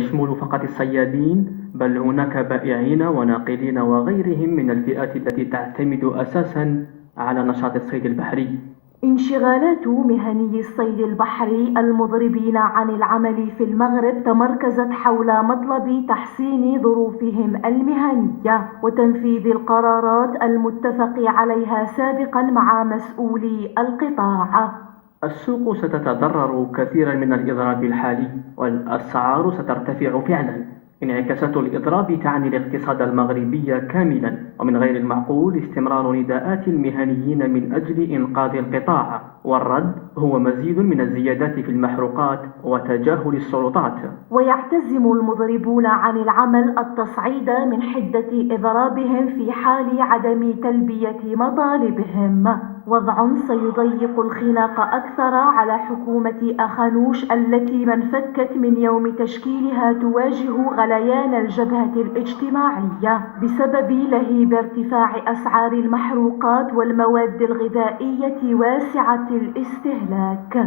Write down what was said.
يشمل فقط الصيادين، بل هناك بائعين وناقلين وغيرهم من الفئات التي تعتمد أساساً على نشاط الصيد البحري. انشغالات مهني الصيد البحري المضربين عن العمل في المغرب تمركزت حول مطلب تحسين ظروفهم المهنية وتنفيذ القرارات المتفق عليها سابقا مع مسؤولي القطاع. السوق ستتضرر كثيرا من الإضراب الحالي، والأسعار سترتفع فعلا. انعكاسات الإضراب تعني الاقتصاد المغربي كاملا، ومن غير المعقول استمرار نداءات المهنيين من أجل إنقاذ القطاع، والرد هو مزيد من الزيادات في المحروقات وتجاهل السلطات. ويعتزم المضربون عن العمل التصعيد من حدة إضرابهم في حال عدم تلبية مطالبهم، وضع سيضيق الخناق أكثر على حكومة أخانوش التي ما انفكت من يوم تشكيلها تواجه غليان الجبهة الاجتماعية بسبب لهيب ارتفاع أسعار المحروقات والمواد الغذائية واسعة الاستهلاك.